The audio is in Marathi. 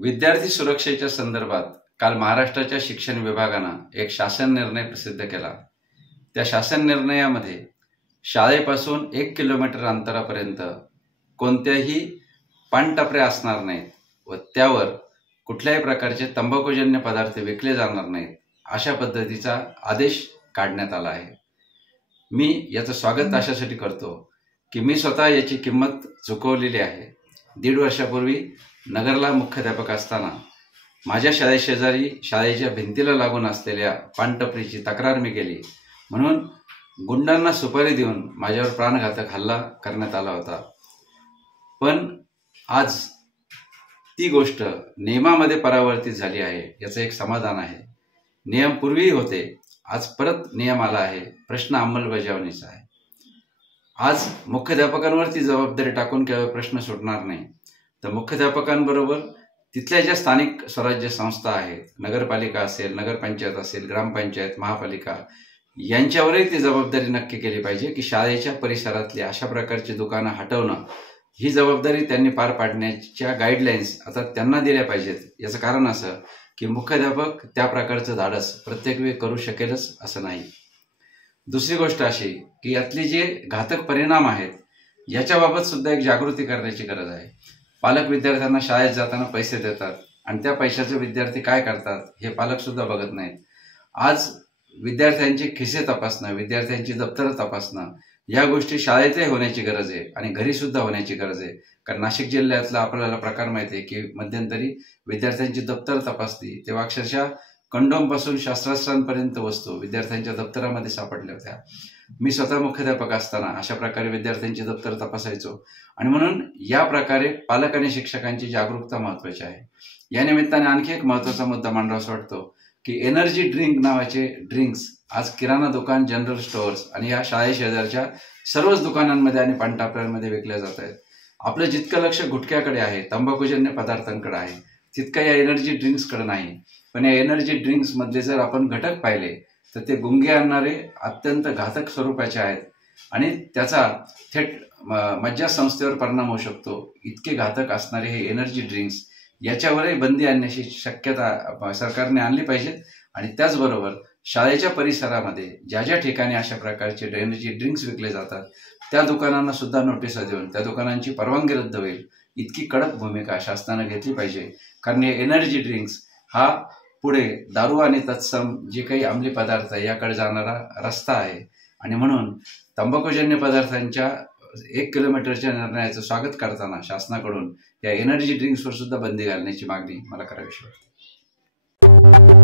विद्यार्थी सुरक्षेच्या संदर्भात काल महाराष्ट्राच्या शिक्षण विभागानं एक शासन निर्णय प्रसिद्ध केला। त्या शासन निर्णयामध्ये शाळेपासून 1 किलोमीटर अंतरापर्यंत कोणत्याही पानटपऱ्या असणार नाहीत व त्यावर कुठल्याही प्रकारचे तंबाखूजन्य पदार्थ विकले जाणार नाहीत, अशा पद्धतीचा आदेश काढण्यात आला आहे। मी याचं स्वागत अशासाठी करतो की मी स्वतः याची किंमत चुकवलेली आहे। 1.5 वर्षापूर्वी नगरला मुख्याध्यापक असताना माझ्या शाळेशेजारी शाळेच्या भिंतीला लागून असलेल्या पानटपरीची तक्रार मी केली, म्हणून गुंडांना सुपारी देऊन माझ्यावर प्राणघातक हल्ला करण्यात आला होता। पण आज ती गोष्ट नियमामध्ये परावर्तित झाली आहे, याचं एक समाधान आहे। नियम पूर्वीही होते, आज परत नियम आला आहे। प्रश्न अंमलबजावणीचा आहे। आज मुख्याध्यापकांवरती जबाबदारी टाकून केवळ प्रश्न सुटणार नाही, तर मुख्याध्यापकांबरोबर तिथल्या ज्या स्थानिक स्वराज्य संस्था आहेत, नगरपालिका असेल, नगरपंचायत असेल, ग्रामपंचायत, महापालिका, यांच्यावरही ती जबाबदारी नक्की केली पाहिजे की शाळेच्या परिसरातली अशा प्रकारची दुकानं हटवणं ही जबाबदारी त्यांनी पार पाडण्याच्या गाईडलाईन्स आता त्यांना दिल्या पाहिजेत। याचं कारण असं की मुख्याध्यापक त्या प्रकारचं धाडस प्रत्येक वेळी करू शकेलच असं नाही। दुसरी गोष्ट अशी की यातले जे घातक परिणाम आहेत याच्याबाबत सुद्धा एक जागृती करण्याची गरज आहे। पालक विद्यार्थ्यांना शाळेत जाताना पैसे देतात आणि त्या पैशाचे विद्यार्थी काय करतात हे पालक सुद्धा बघत नाहीत। आज विद्यार्थ्यांचे खिसे तपासणं, विद्यार्थ्यांची दप्तरं तपासणं, या गोष्टी शाळेतही होण्याची गरज आहे आणि घरी सुद्धा होण्याची गरज आहे। कारण नाशिक जिल्ह्यातला आपल्याला प्रकार माहिती आहे की मध्यंतरी विद्यार्थ्यांची दप्तर तपासली तेव्हा अक्षरशः कंडोमपासून शस्त्रास्त्रांपर्यंत वस्तू विद्यार्थ्यांच्या दप्तरामध्ये सापडल्या होत्या। मी स्वतः मुख्याध्यापक असताना अशा प्रकारे विद्यार्थ्यांची दप्तर तपासायचो आणि म्हणून या प्रकारे पालक आणि शिक्षकांची जागरूकता महत्त्वाची आहे। या निमित्ताने आणखी एक महत्त्वाचा मुद्दा मांडावासा वाटतो की एनर्जी ड्रिंक नावाचे ड्रिंक्स आज किराणा दुकान, जनरल स्टोअर्स आणि या शाळेशेजारच्या सर्वच दुकानांमध्ये आणि पानटपऱ्यांमध्ये विकल्या जात आहेत। आपलं जितकं लक्ष गुटख्याकडे आहे, तंबाखूजन्य पदार्थांकडे आहे, तितकं या एनर्जी ड्रिंक्सकडे नाही। पण या एनर्जी ड्रिंक्समधले जर आपण घटक पाहिले तर ते गुंगे आणणारे अत्यंत घातक स्वरूपाचे आहेत आणि त्याचा थेट मज्जासंस्थेवर परिणाम होऊ शकतो। इतके घातक असणारे हे एनर्जी ड्रिंक्स याच्यावरही बंदी आणण्याची शक्यता सरकारने आणली पाहिजे आणि त्याचबरोबर शाळेच्या परिसरामध्ये ज्या ज्या ठिकाणी अशा प्रकारचे एनर्जी ड्रिंक्स विकले जातात त्या दुकानांना सुद्धा नोटिसा देऊन त्या दुकानांची परवानगी रद्द होईल इतकी कडक भूमिका शासनाने घेतली पाहिजे। कारण हे एनर्जी ड्रिंक्स हा पुढे दारू आणि तत्सम जे काही अंमली पदार्थ याकडे जाणारा रस्ता आहे आणि म्हणून तंबाखूजन्य पदार्थांच्या 1 किलोमीटरच्या निर्णयाचं स्वागत करताना शासनाकडून या एनर्जी ड्रिंक्सवर सुद्धा बंदी घालण्याची मागणी मला करावीशी वाटते।